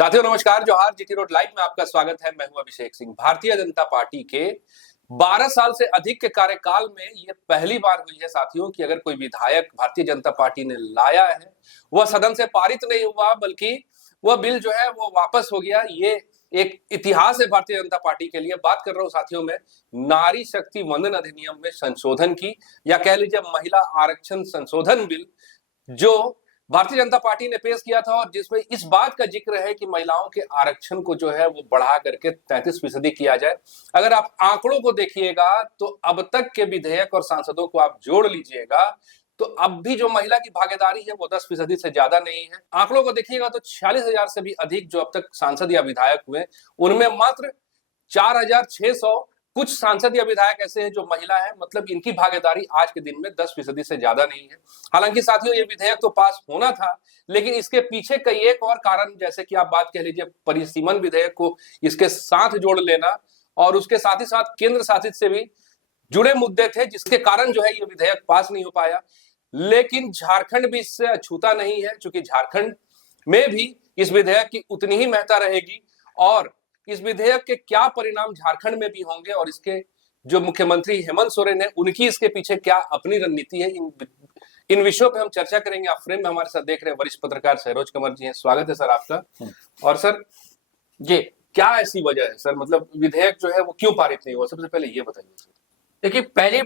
साथियों नमस्कार, जोहार। जीटी रोड लाइव में आपका स्वागत है। मैं हूं अभिषेक सिंह। भारतीय जनता पार्टी के 12 साल से अधिक के कार्यकाल में ये पहली बार हुई है साथियों कि अगर कोई विधायक भारतीय जनता पार्टी ने लाया है, वह सदन से पारित नहीं हुआ, बल्कि वह बिल जो है वो वापस हो गया। ये एक इतिहास है भारतीय जनता पार्टी के लिए। बात कर रहा हूं साथियों में नारी शक्ति वंदन अधिनियम में संशोधन की, या कह लीजिए महिला आरक्षण संशोधन बिल, जो भारतीय जनता पार्टी ने पेश किया था और जिसमें इस बात का जिक्र है कि महिलाओं के आरक्षण को जो है वो बढ़ा करके 33% किया जाए। अगर आप आंकड़ों को देखिएगा तो अब तक के विधेयक और सांसदों को आप जोड़ लीजिएगा तो अब भी जो महिला की भागीदारी है वो 10% से ज्यादा नहीं है। आंकड़ों को देखिएगा तो 46,000 से भी अधिक जो अब तक सांसद या विधायक हुए, उनमें मात्र 4,600 कुछ सांसद या विधायक ऐसे हैं जो महिला है। मतलब इनकी भागीदारी आज के दिन में 10% से ज्यादा नहीं है। हालांकि साथियों ये विधेयक तो पास होना था, लेकिन इसके पीछे कई एक और कारण, जैसे कि आप बात कह लीजिए परिसीमन विधेयक को इसके साथ जोड़ लेना, और उसके साथ ही साथ केंद्र शासित से भी जुड़े मुद्दे थे, जिसके कारण जो है ये विधेयक पास नहीं हो पाया। लेकिन झारखंड भी इससे अछूता नहीं है, क्योंकि झारखंड में भी इस विधेयक की उतनी ही महत्ता रहेगी। और इस विधेयक के क्या परिणाम झारखंड में भी होंगे और इसके जो मुख्यमंत्री हेमंत सोरेन है उनकी इसके पीछे क्या अपनी रणनीति है, इन विषयों पे हम चर्चा करेंगे। आप फ्रेम में हमारे साथ देख रहे हैं वरिष्ठ पत्रकार सरोज कंवर जी हैं। स्वागत है सर आपका। और सर ये क्या ऐसी वजह है सर, मतलब विधेयक जो है वो क्यों पारित नहीं हुआ, सबसे पहले ये बताइए सर। देखिए, पहली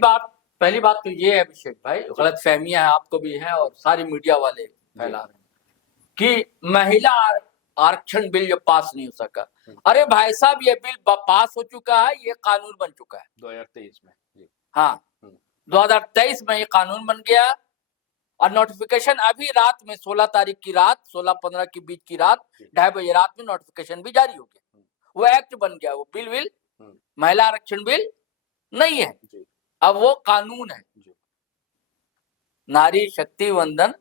बात तो ये है अभिषेक भाई, गलत फहमियां आपको भी है और सारी मीडिया वाले फैला रहे हैं कि महिला आरक्षण बिल जो पास नहीं हो सका। अरे भाई साहब, ये बिल पास हो चुका है, ये कानून बन चुका है 2023 में। हाँ, 2023 में ये कानून बन गया और नोटिफिकेशन अभी रात में 16 तारीख की रात, 16-15 के बीच की रात 2:30 बजे रात में नोटिफिकेशन भी जारी हो गया। वो एक्ट बन गया। वो बिल महिला आरक्षण बिल नहीं है, अब वो कानून है, नारी शक्ति वंदन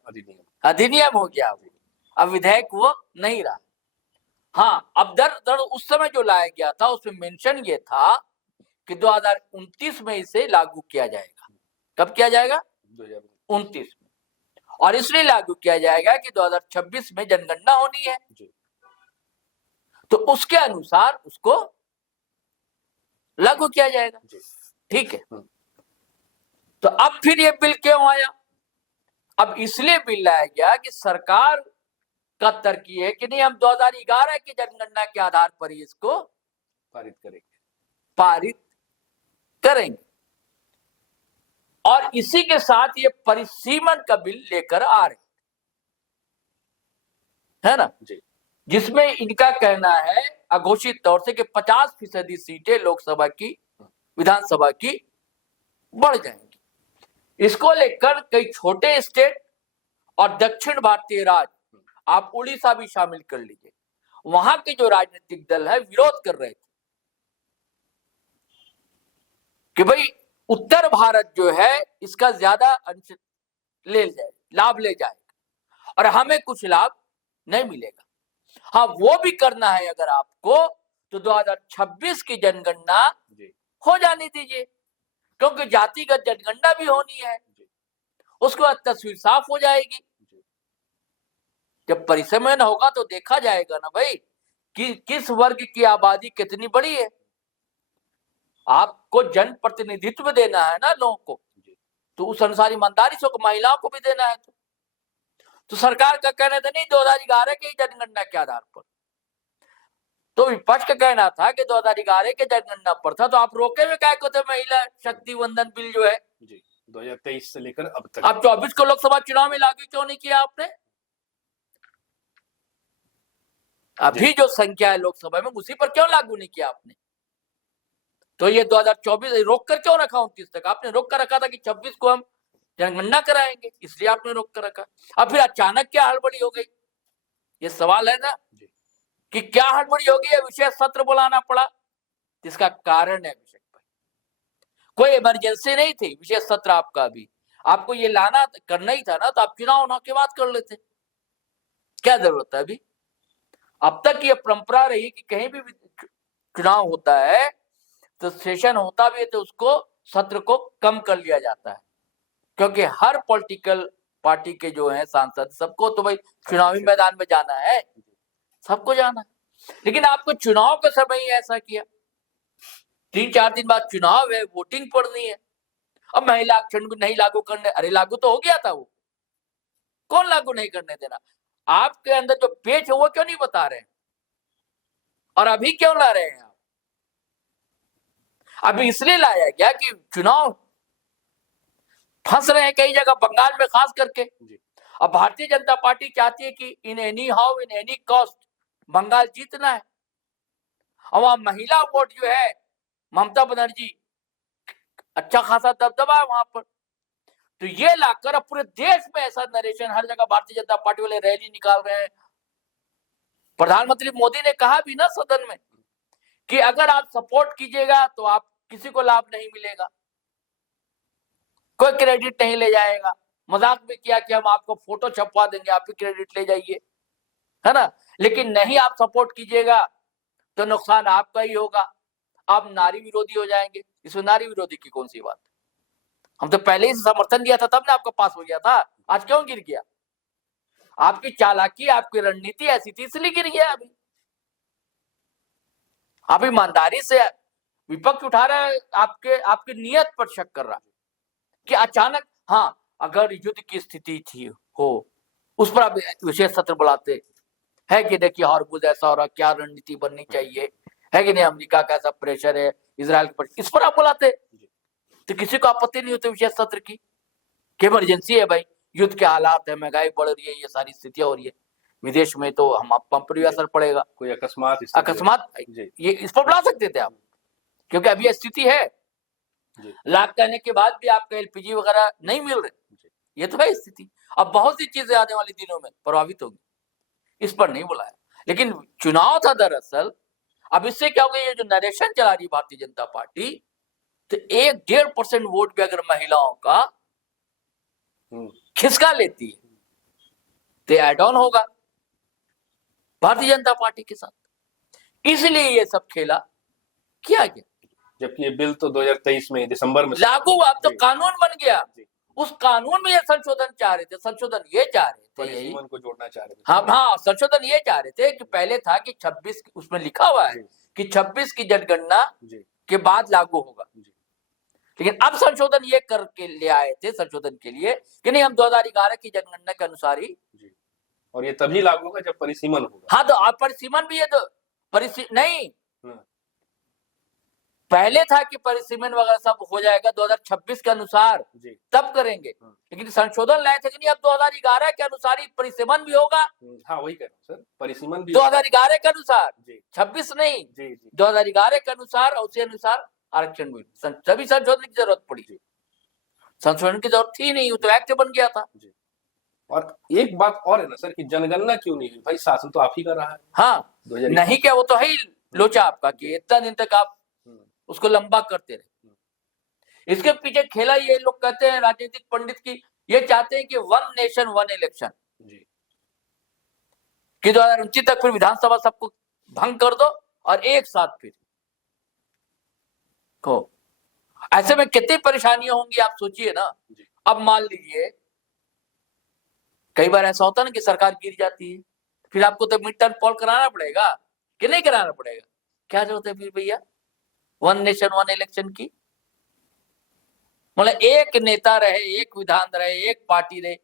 अधिनियम हो गया। अब विधेयक वो नहीं रहा। हाँ, अब दर उस समय जो लाया गया था उसमें मेंशन ये था कि 2029 में इसे लागू किया जाएगा। कब किया जाएगा? 2029 में। और इसलिए लागू किया जाएगा कि 2026 में जनगणना होनी है, तो उसके अनुसार उसको लागू किया जाएगा। ठीक है, तो अब फिर ये बिल क्यों आया? अब इसलिए बिल लाया गया कि सरकार का तर्क ये है कि नहीं, हम 2011 की जनगणना के आधार पर ही इसको पारित करेंगे और इसी के साथ ये परिसीमन का बिल लेकर आ रहे है ना जी, जिसमें इनका कहना है अघोषित तौर से कि 50% सीटें लोकसभा की, विधानसभा की बढ़ जाएंगी। इसको लेकर कई छोटे स्टेट और दक्षिण भारतीय राज्य, आप उड़ीसा भी शामिल कर लीजिए, वहां के जो राजनीतिक दल है विरोध कर रहे थे कि भाई उत्तर भारत जो है इसका ज्यादा अंश लाभ ले जाएगा और हमें कुछ लाभ नहीं मिलेगा। हाँ, वो भी करना है अगर आपको तो 2026 की जनगणना हो जाने दीजिए, क्योंकि जातिगत जनगणना भी होनी है, उसके बाद तस्वीर साफ हो जाएगी। जब परिसीमन होगा तो देखा जाएगा ना भाई कि किस वर्ग की आबादी कितनी बड़ी है। आपको जन प्रतिनिधित्व देना है ना लोगों को, तो उस अनुसार ईमानदारी से महिलाओं को भी देना है। तो सरकार का कहना था नहीं 2011 की जनगणना के आधार पर, तो विपक्ष का कहना था कि 2011 के जनगणना पर था, तो आप रोके हुए क्या थे महिला शक्ति वंदन बिल जो है 2023 से लेकर अब तक। अब 24 को लोकसभा चुनाव में लागू क्यों नहीं किया आपने? अभी जो संख्या है लोकसभा में उसी पर क्यों लागू नहीं किया आपने? तो ये 2024 रोक कर क्यों रखा 29 तक? आपने रोक कर रखा था कि 26 को हम जनगणना कराएंगे, इसलिए आपने रोक कर रखा। अब फिर अचानक क्या हड़बड़ी हो गई? ये सवाल है ना कि क्या हड़बड़ी हो गई, विशेष सत्र बुलाना पड़ा। इसका कारण है अभिषेक भाई, कोई इमरजेंसी नहीं थी। विशेष सत्र आपका भी आपको ये लाना करना ही था ना, तो आप चुनाव होने के बाद कर लेते, क्या जरूरत है अभी? अब तक ये परंपरा रही कि कहीं भी चुनाव होता है तो सेशन होता भी है तो उसको सत्र को कम कर लिया जाता है, क्योंकि हर पॉलिटिकल पार्टी के जो है सांसद सबको तो भाई चुनावी मैदान में जाना है, सबको जाना है। लेकिन आपको चुनाव के समय ही ऐसा किया, 3-4 दिन बाद चुनाव है, वोटिंग पड़नी है, अब महिला आरक्षण को नहीं लागू करने, अरे लागू तो हो गया था, वो कौन लागू नहीं करने देना? आपके अंदर जो पेच है वो क्यों नहीं बता रहे हैं? और अभी क्यों ला रहे हैं आप? अभी इसलिए लाया गया कि चुनाव फंस रहे हैं कई जगह, बंगाल में खास करके। अब भारतीय जनता पार्टी चाहती है कि in anyhow, in any cost Bengal जीतना है। और वहां महिला वोट जो है, ममता बनर्जी अच्छा खासा दबदबा है वहां पर, तो ये लाकर अब पूरे देश में ऐसा नरेशन, हर जगह भारतीय जनता पार्टी वाले रैली निकाल रहे हैं। प्रधानमंत्री मोदी ने कहा भी ना सदन में कि अगर आप सपोर्ट कीजिएगा तो आप किसी को लाभ नहीं मिलेगा, कोई क्रेडिट नहीं ले जाएगा। मजाक में किया कि हम आपको फोटो छपवा देंगे, आप ही क्रेडिट ले जाइए, है ना। लेकिन नहीं, आप सपोर्ट कीजिएगा तो नुकसान आपका ही होगा, आप नारी विरोधी हो जाएंगे। इसमें नारी विरोधी की कौन सी बात? हम तो पहले ही समर्थन दिया था, तब ना आपका पास हो गया था, आज क्यों गिर गया? आपकी चालाकी, आपकी रणनीति ऐसी थी इसलिए गिर गया। अभी ईमानदारी से विपक्ष उठा रहा है, आपकी नियत पर शक कर रहा है कि अचानक, हाँ, अगर युद्ध की स्थिति थी हो, उस पर आप विशेष सत्र बुलाते है कि देखिए हॉर्मुज ऐसा हो रहा, क्या रणनीति बननी चाहिए, है कि नहीं, अमेरिका का ऐसा प्रेशर है इजराइल के पर, इस पर आप बुलाते तो किसी को आपत्ति नहीं होती विशेष सत्र की, कि इमरजेंसी है भाई, युद्ध के हालात है, महंगाई बढ़ रही है, ये सारी स्थितियां हो रही है विदेश में, तो हम पर भी असर पड़ेगा, कोई अकस्मात ये इस पर बुला सकते थे आप, क्योंकि अभी स्थिति है, लाख कहने के बाद भी आपको एलपीजी वगैरह नहीं मिल रहे, ये तो है स्थिति। अब बहुत सी चीजें आने वाले दिनों में प्रभावित होगी, इस पर नहीं बुलाया। लेकिन चुनाव था दरअसल। अब इससे क्या हो गया, ये जो नरेशन चला रही भारतीय जनता पार्टी, तो 1-1.5% वोट भी अगर महिलाओं का खिसका लेती है तो एड ऑन होगा भारतीय जनता पार्टी के साथ, इसलिए ये सब खेला किया गया। जबकि ये बिल तो 2023 में दिसंबर में लागू, अब तो कानून बन गया, उस कानून में ये संशोधन चाह रहे थे, संशोधन ये चाह रहे थे, यही को जोड़ना चाह रहे थे। हाँ, संशोधन ये चाह रहे थे कि पहले था कि 26, उसमें लिखा हुआ है कि 26 की जनगणना के बाद लागू होगा, लेकिन अब संशोधन ये करके ले आए थे संशोधन के लिए कि नहीं, हम 2011 की जनगणना के अनुसार ही, और ये तभी लागू होगा जब परिसीमन होगा। हाँ, तो परिसीमन भी है, तो नहीं, पहले था कि परिसीमन वगैरह सब हो जाएगा 2026 के अनुसार, तब करेंगे, लेकिन संशोधन लाए थे कि नहीं, अब 2011 के अनुसार ही परिसीमन भी होगा। हाँ, वही कह रहा हूं सर, परिसीमन भी 2011 के अनुसार, 26 नहीं, 2011 के अनुसार, उसी अनुसार आरक्षण भी, तभी संशोधन की जरूरत पड़ी। संशोधन की जरूरत थी नहीं, वो तो एक्ट बन गया था। और एक बात और है ना सर, कि जनगणना क्यों नहीं हुई भाई, शासन तो आप ही कर रहा है। हाँ, नहीं क्या, वो तो है ही लोचा आपका कि इतना दिन तक आप उसको लंबा करते रहे। इसके पीछे खेला ये लोग कहते हैं, राजनीतिक पंडित की, ये चाहते हैं कि 1 नेशन 1 इलेक्शन, कि 2029 तक फिर विधानसभा सबको भंग कर दो और एक साथ फिर को, ऐसे में कितनी परेशानियां होंगी आप सोचिए ना। अब मान लीजिए कई बार ऐसा होता है ना कि सरकार गिर जाती है, फिर आपको तो मिड टर्म पोल कराना पड़ेगा कि नहीं कराना पड़ेगा? क्या जरूरत है फिर भैया 1 नेशन 1 इलेक्शन की? मतलब एक नेता रहे, एक विधान रहे, एक पार्टी रहे,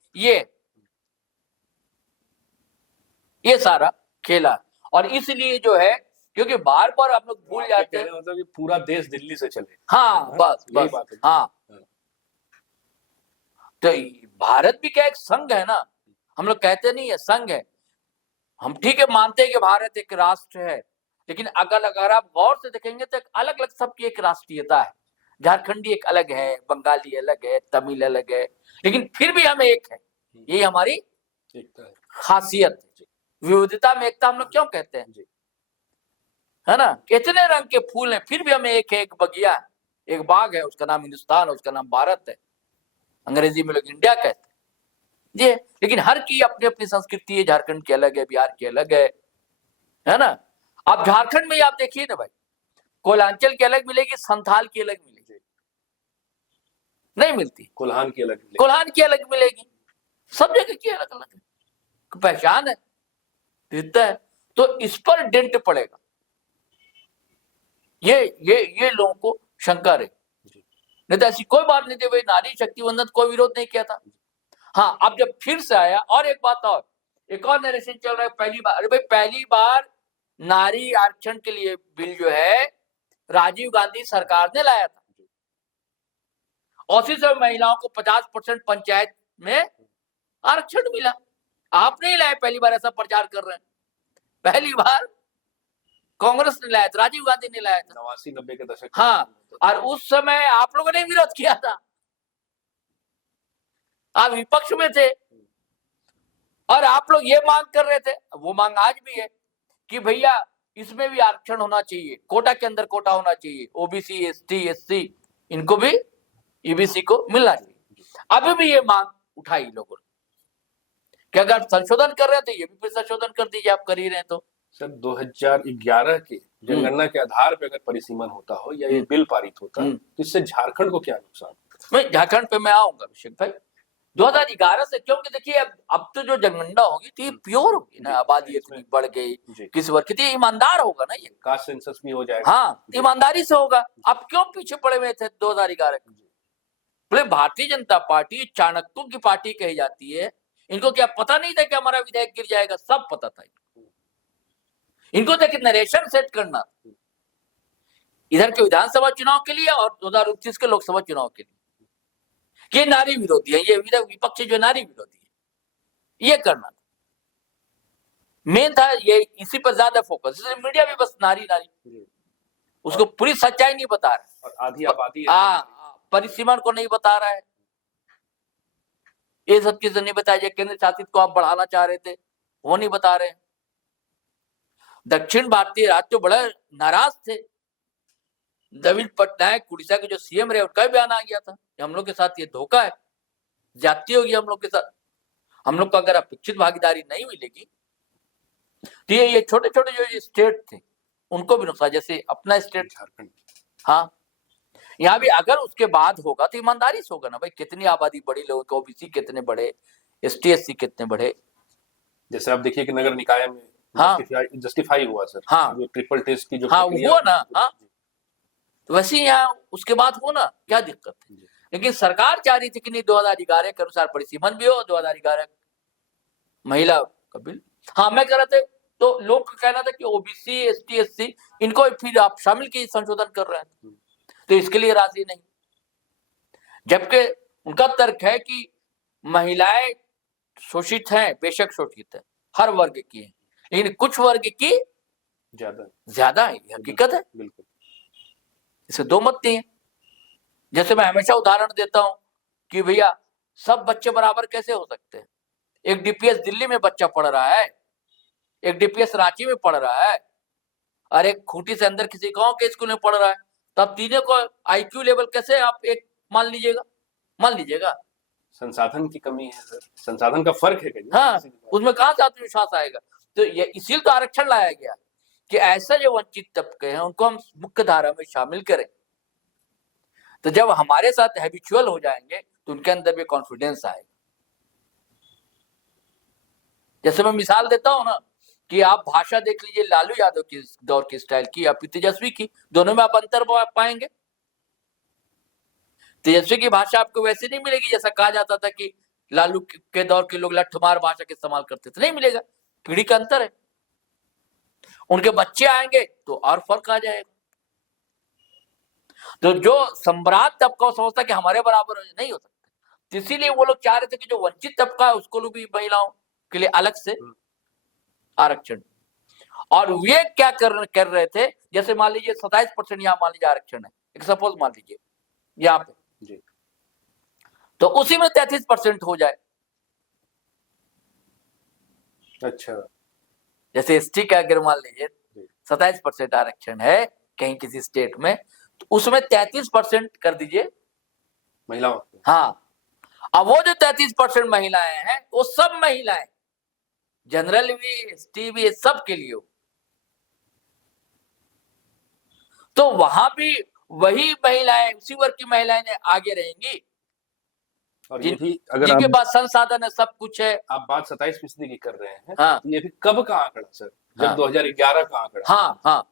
ये सारा खेला। और इसलिए जो है, क्योंकि बार बार आप लोग भूल जाते हैं, मतलब कि पूरा देश दिल्ली से चले। हाँ, बस हाँ, तो भारत भी क्या एक संघ है ना, हम लोग कहते नहीं है संघ है, हम ठीक है मानते हैं कि भारत एक राष्ट्र है, लेकिन अगर आप गौर से देखेंगे तो अलग अलग सबकी एक राष्ट्रीयता है। झारखंडी एक अलग है, बंगाली अलग है, तमिल अलग है, लेकिन फिर भी हम एक है, यही हमारी खासियत है। विविधता में एकता हम लोग क्यों कहते हैं, है ना। कितने रंग के फूल हैं, फिर भी हमें एक बगिया है, एक बाग है, उसका नाम हिंदुस्तान है, उसका नाम भारत है, अंग्रेजी में लोग इंडिया कहते हैं जी। लेकिन हर की अपनी अपनी संस्कृति है, झारखंड की अलग है, बिहार की अलग है ना। आप झारखंड में आप देखिए ना भाई, कोलांचल की अलग मिलेगी, संथाल की अलग मिलेगी, नहीं मिलती, कोल्हान की अलग मिलेगी, सब जगह की अलग अलग है, पहचान है, है। तो इस पर डेंट पड़ेगा। ये लोगों को शंका रही। नहीं तो ऐसी कोई बात नहीं थी भाई, नारी शक्ति वंदन कोई विरोध नहीं किया था। हाँ, अब जब फिर से आया, और एक बात और, एक और नरेशन चल रहा है पहली बार। अरे भाई, पहली बार नारी आरक्षण के लिए बिल जो है राजीव गांधी सरकार ने लाया था। उसी समय महिलाओं को 50% पंचायत में आरक्षण मिला। आप नहीं लाए, पहली बार ऐसा प्रचार कर रहे हैं। पहली बार कांग्रेस ने लाया था, राजीव गांधी ने लाया था 89-90 के दशक। हाँ, और उस समय आप लोगों ने विरोध किया था, आप विपक्ष में थे, और आप लोग ये मांग कर रहे थे, वो मांग आज भी है कि भैया इसमें भी आरक्षण होना चाहिए, कोटा के अंदर कोटा होना चाहिए, ओबीसी, एसटी, एससी, इनको भी ईबीसी को मिलना चाहिए। अभी भी ये मांग उठाई लोगों ने कि अगर संशोधन कर रहे हैं तो ये भी फिर संशोधन कर दीजिए, आप कर ही रहे हैं तो। सर 2011 के जनगणना के आधार पर अगर परिसीमन होता हो या ये बिल पारित होता तो इससे झारखंड को क्या नुकसान? मैं झारखंड पे मैं आऊंगा अभिषेक भाई। 2011 से, क्योंकि देखिए अब तो जो जनगणना होगी तो ये प्योर होगी ना, आबादी इतनी बढ़ गई, किस वर्ग की, ईमानदार होगा ना, ये कास्ट सेंसस भी हो जाएगा। हाँ, ईमानदारी से होगा। अब क्यों पीछे पड़े हुए थे 2011 के? बोले भारतीय जनता पार्टी चाणक्यों की पार्टी कही जाती है, इनको क्या पता नहीं था कि हमारा विधेयक गिर जाएगा? सब पता था इनको तो नरेशन सेट करना इधर के विधानसभा चुनाव के लिए और 2029 के लोकसभा चुनाव के लिए, ये नारी विरोधी है, ये विपक्ष जो नारी विरोधी है, ये करना था मेन था। ये इसी पर ज्यादा फोकस, इसलिए मीडिया भी बस नारी नारी, उसको पूरी सच्चाई नहीं बता रहा, और आधी आबादी परिसीमन को नहीं बता रहा है, ये सब चीजें नहीं बताई। केंद्र शासित को आप बढ़ाना चाह रहे थे, वो नहीं बता रहे। दक्षिण भारतीय राज्य बड़े नाराज थे। नवीन पटनायक उड़ीसा के जो सीएम रहे, उनका बयान आ गया था कि हम लोग के साथ ये धोखा है, ज्यादती होगी हम लोग के साथ, हम लोग को अगर अपेक्षित भागीदारी नहीं मिलेगी तो ये छोटे छोटे जो स्टेट थे उनको भी नुकसान, जैसे अपना स्टेट झारखंड। हाँ, यहाँ भी अगर उसके बाद होगा तो ईमानदारी से होगा ना भाई, कितनी आबादी बढ़ी, लोगों के ओबीसी कितने बढ़े, एसटी एससी कितने बढ़े। जैसे आप देखिए कि नगर निकाय में जस्टिफाई हुआ सर, हाँ, जो ट्रिपल टेस्ट की जो हुआ ना, हाँ, तो वैसे यहाँ उसके बाद हो ना, क्या दिक्कत है? लेकिन सरकार चाह रही थी कि नहीं 2011 के अनुसार परिसीमन भी हो, 2011 महिला का बिल। हाँ, मैं कह रहा था, तो लोग का कहना था कि ओबीसी, एसटी, एससी इनको फिर आप शामिल की संशोधन कर रहे हैं, तो इसके लिए राजी नहीं। जबकि उनका तर्क है कि महिलाएं शोषित हैं, बेशक शोषित है, हर वर्ग की है, लेकिन कुछ वर्ग की ज्यादा है, हकीकत है, बिल्कुल, इसे दो मत नहीं है। जैसे मैं हमेशा उदाहरण देता हूं कि भैया सब बच्चे बराबर कैसे हो सकते हैं? एक डीपीएस दिल्ली में बच्चा पढ़ रहा है, एक डीपीएस रांची में पढ़ रहा है, और एक खूंटी से अंदर किसी गांव के स्कूल में पढ़ रहा है, तब तीनों को आईक्यू लेवल कैसे आप एक मान लीजिएगा? संसाधन की कमी है सर, संसाधन का फर्क है। हाँ, उसमें कहां से आत्मविश्वास आएगा? तो ये इसीलिए तो आरक्षण लाया गया कि ऐसा जो वंचित तबके हैं उनको हम मुख्य धारा में शामिल करें। तो जब हमारे साथ हैबिचुअल हो जाएंगे तो उनके अंदर भी कॉन्फिडेंस आएगा। जैसे मैं मिसाल देता हूं ना कि आप भाषा देख लीजिए, लालू यादव की दौर की स्टाइल की या तेजस्वी की, दोनों में आप अंतर पाएंगे। तेजस्वी की भाषा आपको वैसे नहीं मिलेगी जैसा कहा जाता था कि लालू के दौर के लोग लठमार भाषा का इस्तेमाल करते थे, नहीं मिलेगा, पीढ़ी का अंतर है। उनके बच्चे आएंगे तो और फर्क आ जाएगा। तो जो सम्राट तबका समझता कि हमारे बराबर नहीं हो सकता, इसीलिए वो लोग चाह रहे थे कि जो वंचित तबका है उसको भी महिलाओं के लिए अलग से आरक्षण। और वे क्या कर रहे थे, जैसे मान लीजिए 27% यहाँ मान लीजिए आरक्षण है, एक सपोज मान लीजिए यहाँ पे जी, तो उसी में 33% हो जाए। अच्छा, जैसे एसटी का अगर मान लीजिए 27% आरक्षण है कहीं किसी स्टेट में, तो उसमें 33% कर दीजिए महिलाओं। हाँ, अब वो जो 33% महिलाएं हैं वो सब महिलाएं, जनरल भी, एसटी भी, सब के लिए हो, तो वहां भी वही महिलाएं, उसी वर्ग की महिलाएं आगे रहेंगी, और ये भी अगर जिनके पास संसाधन है, सब कुछ है। आप बात 27% की कर रहे हैं, हाँ, ये भी कब का आंकड़ा सर? जब हाँ। 2011 का आंकड़ा, हाँ हाँ।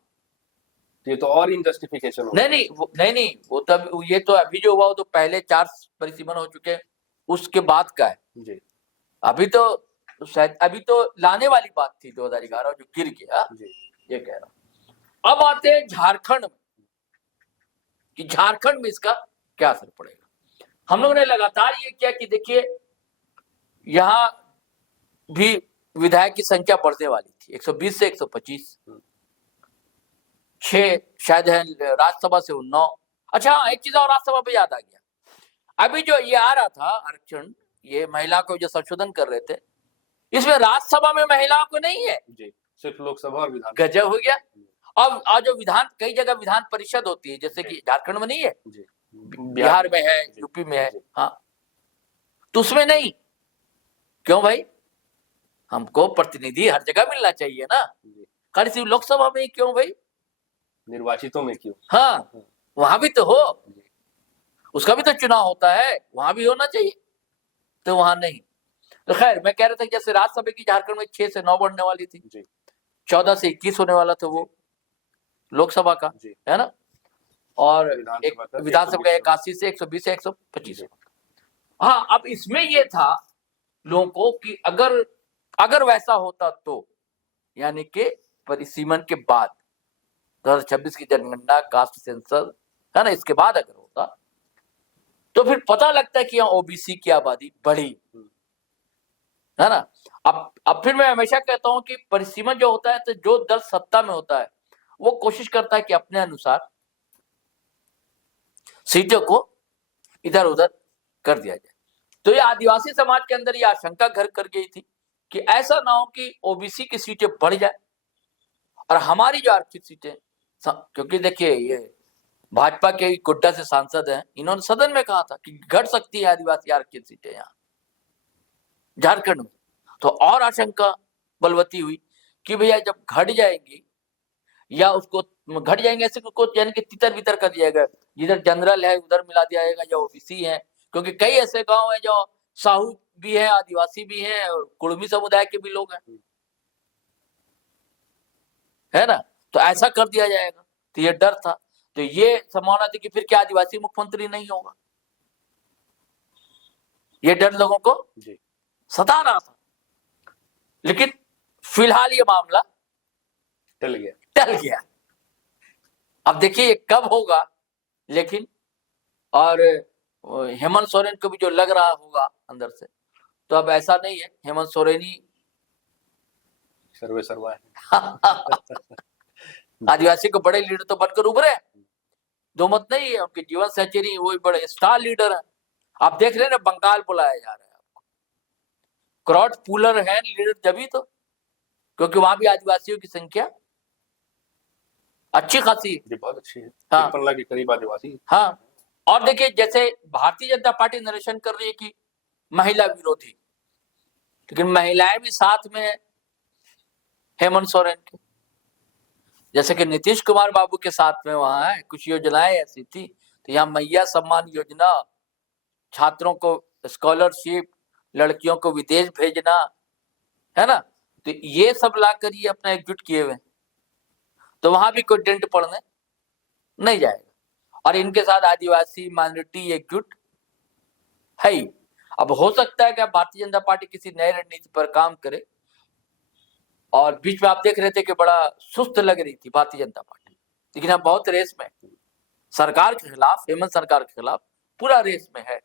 तो ये तो और इनजस्टिफिकेशन हो नहीं नहीं नहीं वो तब ये तो अभी जो हुआ वो तो पहले 4 परिसीमन हो चुके हैं, उसके बाद का है। जी अभी तो शायद अभी तो लाने वाली बात थी 2011 जो गिर गया, जी ये कह रहा हूं। अब आते हैं झारखंड में कि झारखंड में इसका क्या असर पड़ेगा। हम लोगों ने लगातार ये किया कि देखिए यहाँ भी विधायक की संख्या बढ़ने वाली थी 120 से 125, 6 शायद है राज्यसभा से 9। अच्छा हाँ, एक चीज और राज्यसभा पे याद आ गया, अभी जो ये आ रहा था आरक्षण, ये महिला को जो संशोधन कर रहे थे, इसमें राज्यसभा में महिलाओं को नहीं है जी, सिर्फ लोकसभा और विधान। गजब हो गया। अब आज जो विधान कई जगह विधान परिषद होती है, जैसे कि झारखंड में नहीं है, जी बिहार में है, यूपी में है, हाँ, तो उसमें नहीं। क्यों भाई, हमको प्रतिनिधि हर जगह मिलना चाहिए ना, खाली सिर्फ लोकसभा में ही क्यों भाई, निर्वाचितों में क्यों? हाँ वहां भी तो हो, उसका भी तो चुनाव होता है, वहां भी होना चाहिए, तो वहां नहीं। तो खैर मैं कह रहा था कि जैसे राज्यसभा की झारखंड में 6 से 9 बढ़ने वाली थी, 14 से 21 होने वाला था वो लोकसभा का, है ना, और एक विधानसभा का 81 से 120 से 125। हाँ, अब इसमें ये था लोगों को कि अगर वैसा होता तो, यानी कि परिसीमन के बाद 2026 की जनगणना, कास्ट सेंसस, है ना, इसके बाद अगर होता तो फिर पता लगता है कि यहाँ ओबीसी की आबादी बढ़ी, है ना। अब फिर मैं हमेशा कहता हूं कि परिसीमन जो होता है तो जो दल सत्ता में होता है वो कोशिश करता है कि अपने अनुसार सीटों को इधर उधर कर दिया जाए। तो ये आदिवासी समाज के अंदर ये आशंका घर कर गई थी कि ऐसा ना हो कि ओबीसी की सीटें बढ़ जाए और हमारी जो आरक्षित सीटें, क्योंकि देखिए ये भाजपा के गोड्डा से सांसद हैं, इन्होंने सदन में कहा था कि घट सकती है आदिवासी आरक्षित सीटें यहाँ झारखंड में। तो और आशंका बलवती हुई कि भैया जब घट जाएंगी या उसको घट जाएंगे ऐसे को यानी कि तितर बितर कर दिया जाएगा, जिधर जनरल है उधर मिला दिया जाएगा, या ओबीसी है, क्योंकि कई ऐसे गांव हैं जो साहू भी है, आदिवासी भी है और कुड़मी समुदाय के भी लोग हैं, है ना, तो ऐसा कर दिया जाएगा। तो ये डर था, तो ये संभावना थी कि फिर क्या आदिवासी मुख्यमंत्री नहीं होगा, ये डर लोगों को सता रहा था। लेकिन फिलहाल ये मामला टल गया। अब देखिए ये कब होगा, लेकिन और हेमंत सोरेन को भी जो लग रहा होगा अंदर से, तो अब ऐसा नहीं है, हेमंत सोरेन ही सर्वा है। आदिवासी को बड़े लीडर तो बनकर उभरे, दो मत नहीं है, उनके जीवन सहचरी वही बड़े स्टार लीडर है। आप देख रहे हैं ना, बंगाल बुलाया जा रहा है आपको, क्रॉस पुलर है लीडर जब ही तो, क्योंकि वहां भी आदिवासियों की संख्या अच्छी खासी है, बहुत अच्छी है, हाँ 53 लाख के करीब आदिवासी। हाँ, और देखिए जैसे भारतीय जनता पार्टी निरीक्षण कर रही है कि महिला विरोधी, लेकिन महिलाएं भी साथ में हेमंत सोरेन के, जैसे कि नीतीश कुमार बाबू के साथ में वहां है, कुछ योजनाएं ऐसी थी, तो यहाँ मैया सम्मान योजना, छात्रों को स्कॉलरशिप, लड़कियों को विदेश भेजना, है ना, तो ये सब लाकर ये अपना एकजुट किए हुए, तो वहां भी कोई डेंट पड़ने नहीं जाएगा। और इनके साथ आदिवासी माइनॉरिटी एकजुट है ही। अब हो सकता है कि भारतीय जनता पार्टी किसी नई रणनीति पर काम करे, और बीच में आप देख रहे थे कि बड़ा सुस्त लग रही थी भारतीय जनता पार्टी, लेकिन अब बहुत रेस में सरकार के खिलाफ, हेमंत सरकार के खिलाफ पूरा रेस में है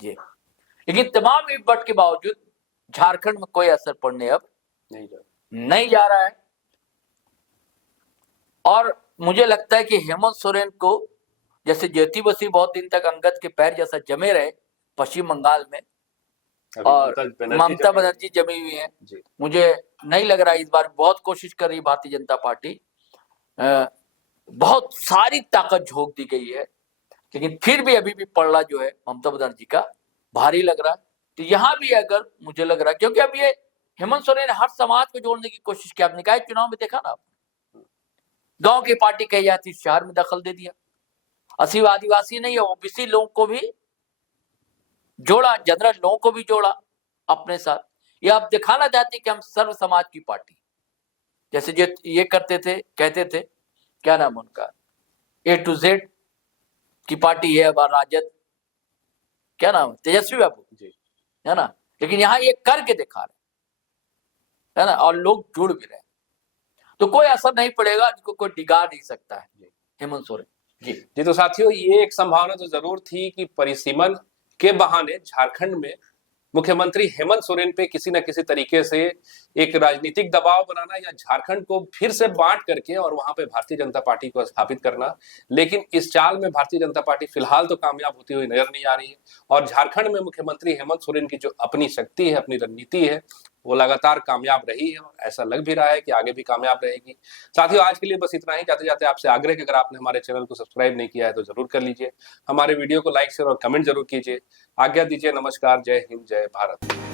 ये। लेकिन तमाम इकबट के बावजूद झारखंड में कोई असर पड़ने अब नहीं जा रहा है। और मुझे लगता है कि हेमंत सोरेन को, जैसे ज्योति बसु बहुत दिन तक अंगद के पैर जैसा जमे रहे पश्चिम बंगाल में, और ममता बनर्जी जमी हुई है, मुझे नहीं लग रहा है इस बार बहुत कोशिश कर रही भारतीय जनता पार्टी, बहुत सारी ताकत झोंक दी गई है, लेकिन फिर भी अभी भी पलड़ा जो है ममता बनर्जी का भारी लग रहा है। तो यहाँ भी अगर मुझे लग रहा है, क्योंकि अब ये हेमंत सोरेन ने हर समाज को जोड़ने की कोशिश की, आपने कहा चुनाव में देखा ना, गांव की पार्टी कही जाती शहर में दखल दे दिया, सिर्फ आदिवासी नहीं है ओबीसी लोगों को भी जोड़ा, जनरल लोगों को भी जोड़ा अपने साथ। ये आप दिखाना चाहते कि हम सर्व समाज की पार्टी, जैसे जो ये करते थे, कहते थे, क्या नाम उनका, A to Z की पार्टी है अब राजद, क्या नाम है, तेजस्वी बाबू जी है ना, लेकिन यहाँ ये करके दिखा रहे है ना, और लोग जुड़ भी रहे, तो कोई असर नहीं पड़ेगा, जिसको कोई डिगा नहीं सकता है हेमंत सोरेन जी। जी तो साथियों, ये एक संभावना तो जरूर थी कि परिसीमन के बहाने झारखंड में मुख्यमंत्री हेमंत सोरेन पे किसी न किसी तरीके से एक राजनीतिक दबाव बनाना या झारखंड को फिर से बांट करके और वहां पे भारतीय जनता पार्टी को स्थापित करना। लेकिन इस चाल में भारतीय जनता पार्टी फिलहाल तो कामयाब होती हुई नजर नहीं आ रही है और झारखंड में मुख्यमंत्री हेमंत सोरेन की जो अपनी शक्ति है, अपनी रणनीति है, वो लगातार कामयाब रही है और ऐसा लग भी रहा है कि आगे भी कामयाब रहेगी। साथियों, आज के लिए बस इतना ही। जाते जाते आपसे आग्रह कि अगर आपने हमारे चैनल को सब्सक्राइब नहीं किया है तो जरूर कर लीजिए, हमारे वीडियो को लाइक शेयर और कमेंट जरूर कीजिए। आज्ञा दीजिए, नमस्कार, जय हिंद, जय भारत।